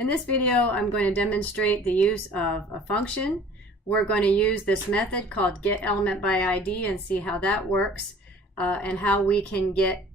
In this video, I'm going to demonstrate the use of a function. We're going to use this method called getElementById and see how that works and how we can get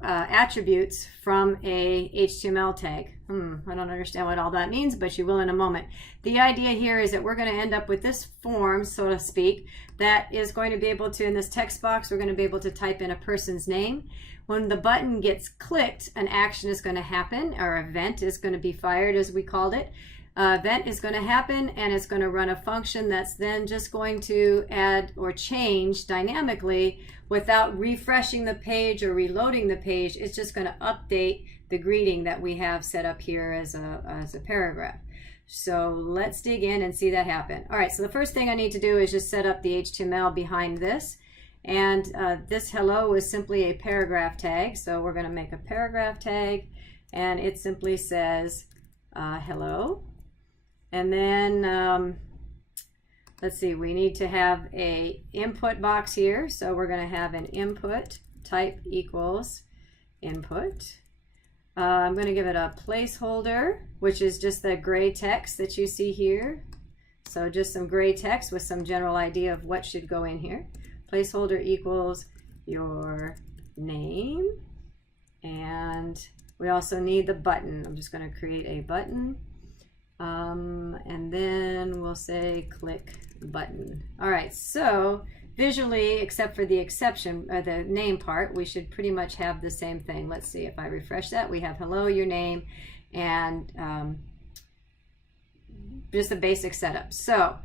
attributes from a HTML tag. I don't understand what all that means, but you will in a moment. The idea here is that we're going to end up with this form, so to speak, that is going to be able to, in this text box, we're going to be able to type in a person's name. When the button gets clicked, an action is going to happen, or event is going to be fired, as we called it. Event is going to happen, and it's going to run a function that's then just going to add or change dynamically without refreshing the page or reloading the page. It's just going to update the greeting that we have set up here as a paragraph. So let's dig in and see that happen. All right, so the first thing I need to do is just set up the HTML behind this. And this hello is simply a paragraph tag. So we're going to make a paragraph tag, and it simply says hello. And then let's see, we need to have a input box here. So we're going to have an input type equals input. I'm going to give it a placeholder, which is just the gray text that you see here. So just some gray text with some general idea of what should go in here. Placeholder equals your name. And we also need the button. I'm just going to create a button. And then we'll say click button. All right, so visually, except for the exception, or the name part, we should pretty much have the same thing. Let's see, if I refresh that, we have hello, your name, and just a basic setup. So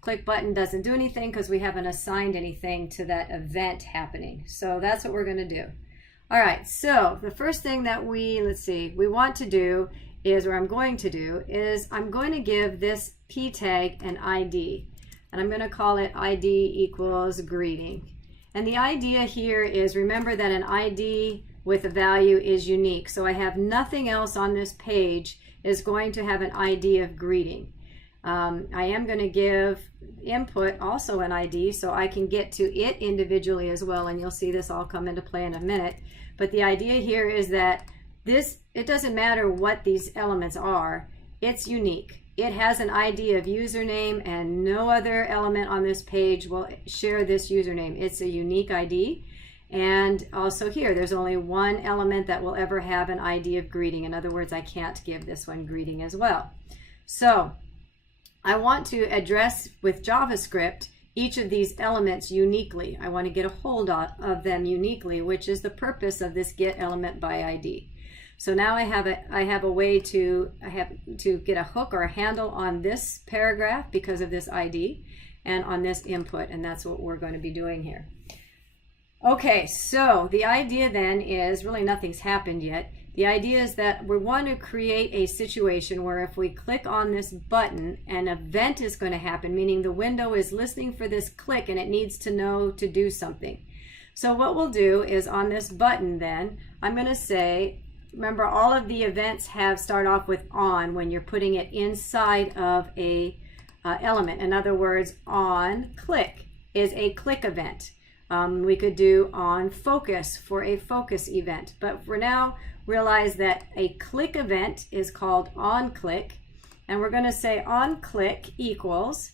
click button doesn't do anything because we haven't assigned anything to that event happening. So that's what we're going to do. All right, so the first thing that we want to do is, or I'm going to do, is I'm going to give this p tag an ID. And I'm going to call it ID equals greeting. And the idea here is, remember that an ID with a value is unique. So I have nothing else on this page is going to have an ID of greeting. I am going to give input also an ID so I can get to it individually as well. And you'll see this all come into play in a minute. But the idea here is that it doesn't matter what these elements are, it's unique. It has an ID of username, and no other element on this page will share this username. It's a unique ID. And also here, there's only one element that will ever have an ID of greeting. In other words, I can't give this one greeting as well. So I want to address with JavaScript each of these elements uniquely. I want to get a hold of them uniquely, which is the purpose of this getElementById. So now I have a way to get a hook or a handle on this paragraph because of this ID and on this input, and that's what we're going to be doing here. Okay, so the idea then is, really nothing's happened yet. The idea is that we want to create a situation where if we click on this button, an event is going to happen, meaning the window is listening for this click and it needs to know to do something. So what we'll do is on this button then, I'm going to say, remember, all of the events start off with on when you're putting it inside of a element. In other words, OnClick is a click event. We could do OnFocus for a focus event. But for now, realize that a click event is called OnClick. And we're going to say OnClick equals,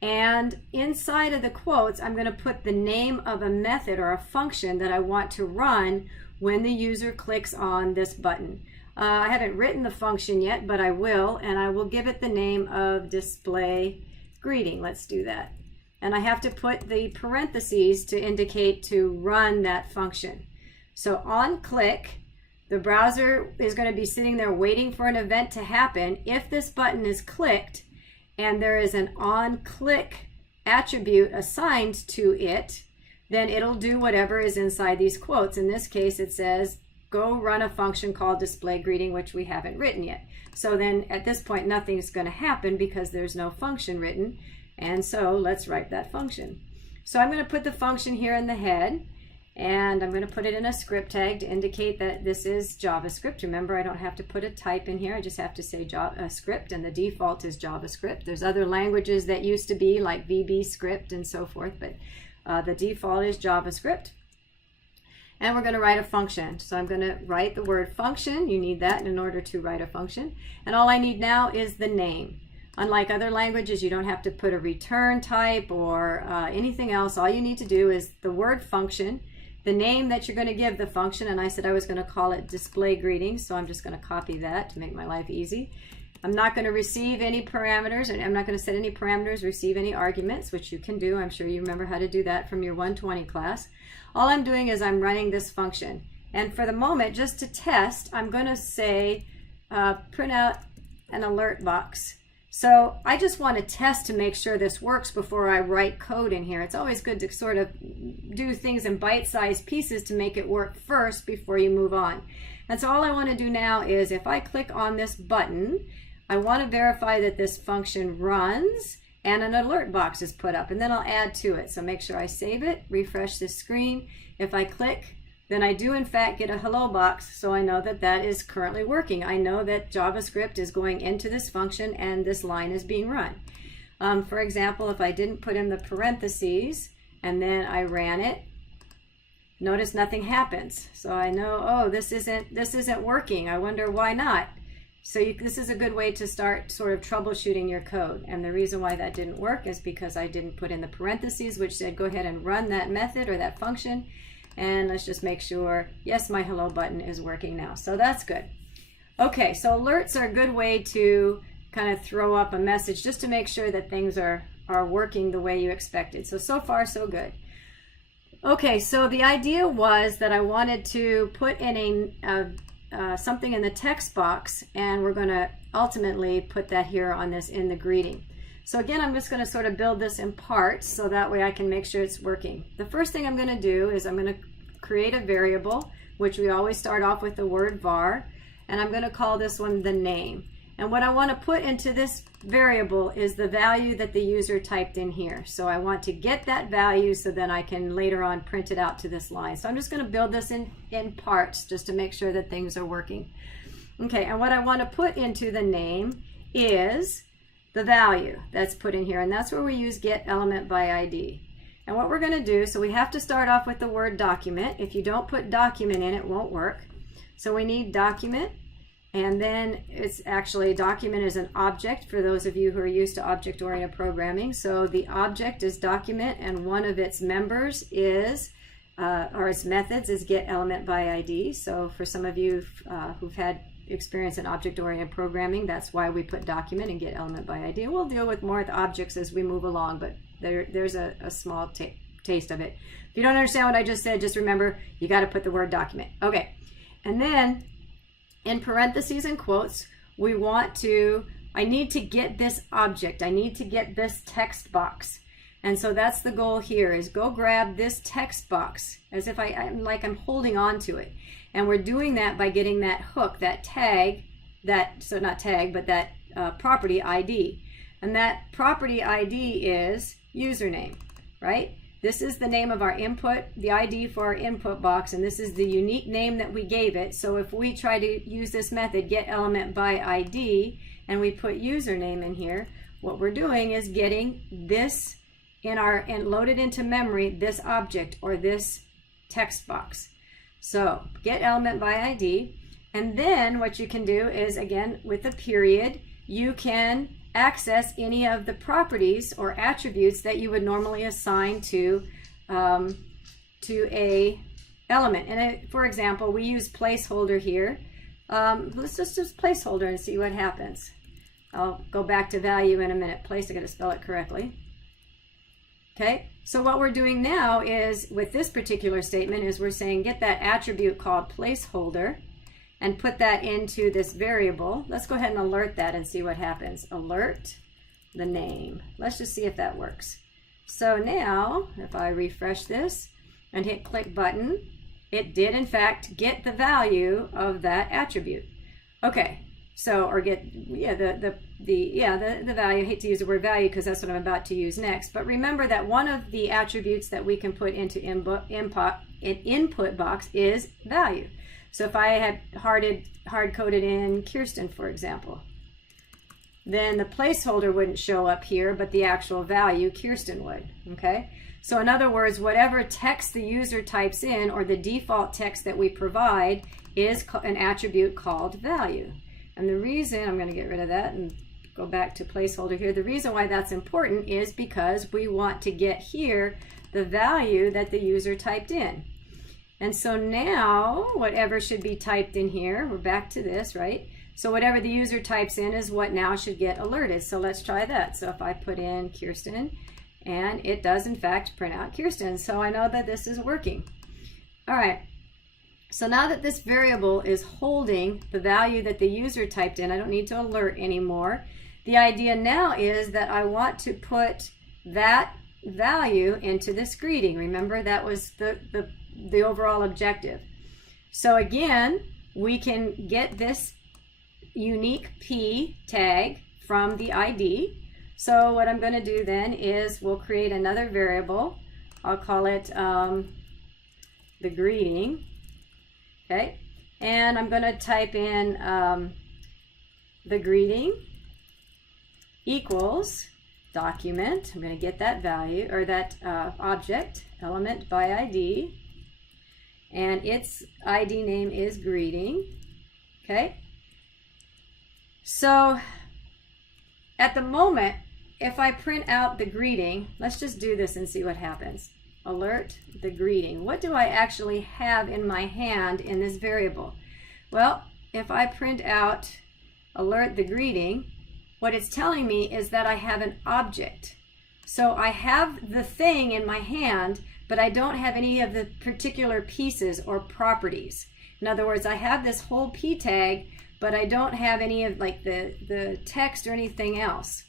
and inside of the quotes, I'm going to put the name of a method or a function that I want to run when the user clicks on this button. I haven't written the function yet, but I will, and I will give it the name of display greeting. Let's do that. And I have to put the parentheses to indicate to run that function. So on click, the browser is going to be sitting there waiting for an event to happen. If this button is clicked and there is an on click attribute assigned to it, then it'll do whatever is inside these quotes. In this case, it says, go run a function called display greeting, which we haven't written yet. So then at this point, nothing's going to happen because there's no function written. And so let's write that function. So I'm going to put the function here in the head, and I'm going to put it in a script tag to indicate that this is JavaScript. Remember, I don't have to put a type in here. I just have to say script, and the default is JavaScript. There's other languages that used to be like VB script and so forth, but the default is JavaScript. and we're going to write a function. So I'm going to write the word function. You need that in order to write a function. And all I need now is the name. Unlike other languages, you don't have to put a return type or anything else. All you need to do is the word function, the name that you're going to give the function, and I said I was going to call it display greetings, so I'm just going to copy that to make my life easy. I'm not going to receive any parameters, and I'm not going to set any parameters, receive any arguments, which you can do. I'm sure you remember how to do that from your 120 class. All I'm doing is I'm running this function. And for the moment, just to test, I'm going to say print out an alert box. So I just want to test to make sure this works before I write code in here. It's always good to sort of do things in bite-sized pieces to make it work first before you move on. And so all I want to do now is if I click on this button, I want to verify that this function runs and an alert box is put up, and then I'll add to it. So make sure I save it, refresh this screen. If I click, then I do in fact get a hello box, so I know that that is currently working. I know that JavaScript is going into this function and this line is being run. For example, if I didn't put in the parentheses and then I ran it, notice nothing happens. So I know, oh, this isn't working. I wonder why not. So this is a good way to start sort of troubleshooting your code. And the reason why that didn't work is because I didn't put in the parentheses, which said go ahead and run that method or that function. And let's just make sure, yes, my hello button is working now. So that's good. Okay, so alerts are a good way to kind of throw up a message just to make sure that things are working the way you expected. So far, so good. Okay, so the idea was that I wanted to put in something in the text box, and we're going to ultimately put that here on this in the greeting. So again, I'm just going to sort of build this in parts so that way I can make sure it's working. The first thing I'm going to do is I'm going to create a variable, which we always start off with the word var, and I'm going to call this one the name. And what I want to put into this variable is the value that the user typed in here. So I want to get that value so then I can later on print it out to this line. So I'm just going to build this in parts just to make sure that things are working. Okay, and what I want to put into the name is the value that's put in here, and that's where we use get element by ID. And what we're going to do, so we have to start off with the word document. If you don't put document in, it won't work. So we need document, and then it's actually document is an object for those of you who are used to object-oriented programming. So the object is document, and one of its members is or its methods is get element by ID. So for some of you who've had experience in object-oriented programming, that's why we put document and get element by ID. We'll deal with more of the objects as we move along, but there's a small taste of it. If you don't understand what I just said, just remember you got to put the word document. Okay, and then in parentheses and quotes, we want to, I need to get this object. I need to get this text box. And so that's the goal here, is go grab this text box as if I'm holding on to it. And we're doing that by getting that hook, that tag, so not tag, but that property ID. And that property ID is username, right? This is the name of our input, the ID for our input box, and this is the unique name that we gave it. So if we try to use this method, get element by ID, and we put username in here, what we're doing is getting this and loaded into memory, this object or this text box. So get element by ID, and then what you can do is, again, with a period, you can access any of the properties or attributes that you would normally assign to a element. And for example, we use placeholder here. Let's just use placeholder and see what happens. I'll go back to value in a minute. Place, I got to spell it correctly. Okay, so what we're doing now is, with this particular statement, is we're saying get that attribute called placeholder and put that into this variable. Let's go ahead and alert that and see what happens. Alert the name. Let's just see if that works. So now, if I refresh this and hit click button, it did in fact get the value of that attribute. Okay, so, or get, yeah, the value. I hate to use the word value because that's what I'm about to use next. But remember that one of the attributes that we can put into input box is value. So if I had hard-coded in Kirsten, for example, then the placeholder wouldn't show up here, but the actual value, Kirsten, would. Okay? So in other words, whatever text the user types in, or the default text that we provide, is an attribute called value. And the reason, I'm going to get rid of that and go back to placeholder here. The reason why that's important is because we want to get here the value that the user typed in. And so now, whatever should be typed in here, we're back to this, right? So whatever the user types in is what now should get alerted. So let's try that. So if I put in Kirsten, and it does in fact print out Kirsten. So I know that this is working. All right. So now that this variable is holding the value that the user typed in, I don't need to alert anymore. The idea now is that I want to put that value into this greeting. Remember, that was the overall objective. So again, we can get this unique P tag from the ID. So what I'm going to do then is we'll create another variable. I'll call it the greeting. Okay, and I'm going to type in the greeting equals document. I'm going to get that value, or that object, element by ID, and its ID name is greeting. Okay, so at the moment, if I print out the greeting, let's just do this and see what happens. Alert the greeting. What do I actually have in my hand in this variable? Well, if I print out alert the greeting, what it's telling me is that I have an object. So I have the thing in my hand, but I don't have any of the particular pieces or properties. In other words, I have this whole P tag, but I don't have any of like the text or anything else.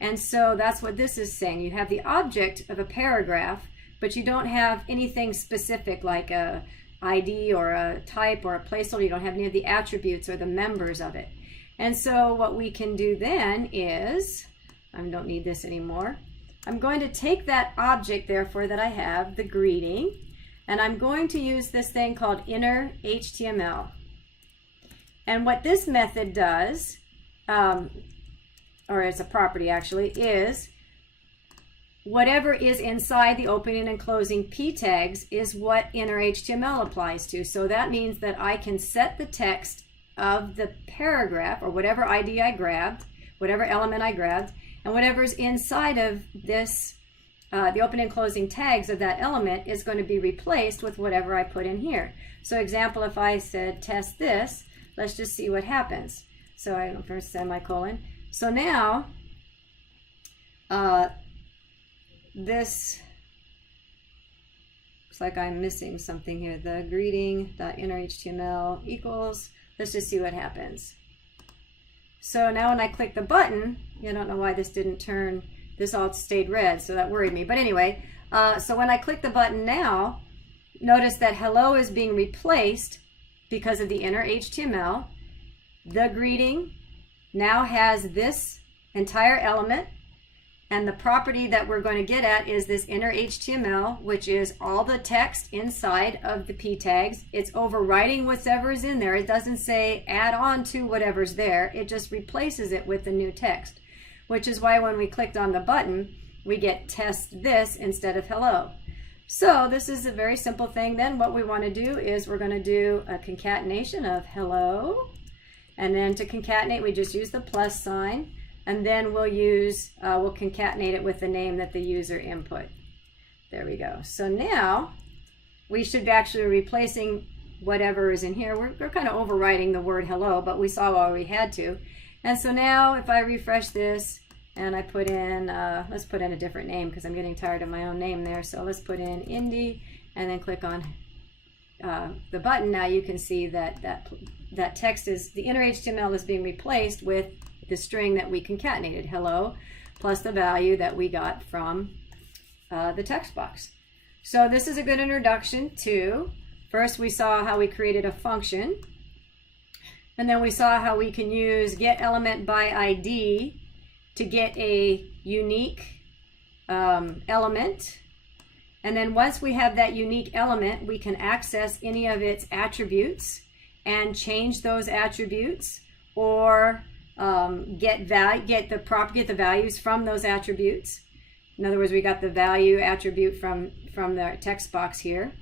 And so that's what this is saying. You have the object of a paragraph, but you don't have anything specific like a ID or a type or a placeholder. You don't have any of the attributes or the members of it. And so what we can do then is, I don't need this anymore. I'm going to take that object, therefore, that I have, the greeting, and I'm going to use this thing called inner HTML. And what this method does, or it's a property actually, is whatever is inside the opening and closing P tags is what inner HTML applies to. So that means that I can set the text of the paragraph, or whatever ID I grabbed, whatever element I grabbed, and whatever's inside of this, the opening and closing tags of that element is going to be replaced with whatever I put in here. So example, if I said test this, let's just see what happens. So I don't first semicolon. So now, this looks like I'm missing something here. The greeting.innerHTML equals, let's just see what happens. So now when I click the button, I don't know why this didn't turn, this all stayed red, so that worried me. But anyway, so when I click the button now, notice that hello is being replaced because of the inner HTML. The greeting now has this entire element, and the property that we're going to get at is this inner HTML, which is all the text inside of the P tags. It's overwriting whatever's in there. It doesn't say add on to whatever's there. It just replaces it with the new text, which is why when we clicked on the button, we get test this instead of hello. So this is a very simple thing. Then what we want to do is we're going to do a concatenation of hello. And then to concatenate, we just use the plus sign. And then we'll concatenate it with the name that the user input. There we go. So now we should be actually replacing whatever is in here. We're kind of overwriting the word hello, but we saw why we had to. And so now if I refresh this and I put in, let's put in a different name because I'm getting tired of my own name there. So let's put in Indy and then click on the button. Now you can see that that text is, the inner HTML is being replaced with the string that we concatenated, hello, plus the value that we got from the text box. So this is a good introduction to, first we saw how we created a function, and then we saw how we can use get element by ID to get a unique element. And then once we have that unique element, we can access any of its attributes and change those attributes, or get the values from those attributes. In other words, we got the value attribute from the text box here.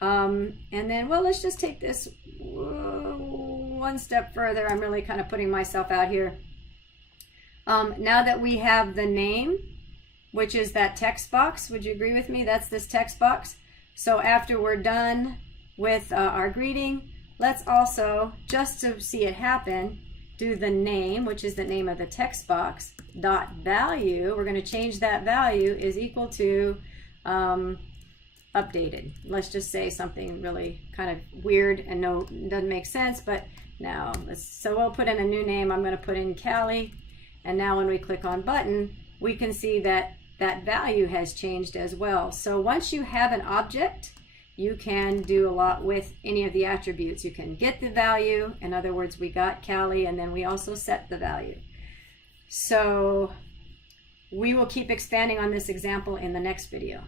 And then, well, let's just take this one step further. I'm really kind of putting myself out here. Now that we have the name, which is that text box, would you agree with me? That's this text box. So after we're done with our greeting, let's also, just to see it happen, do the name, which is the name of the text box, dot value. We're going to change that value is equal to updated. Let's just say something really kind of weird and doesn't make sense, but now so we'll put in a new name. I'm going to put in Callie, and now when we click on button, we can see that that value has changed as well. So once you have an object, you can do a lot with any of the attributes. You can get the value. In other words, we got Callie, and then we also set the value. So we will keep expanding on this example in the next video.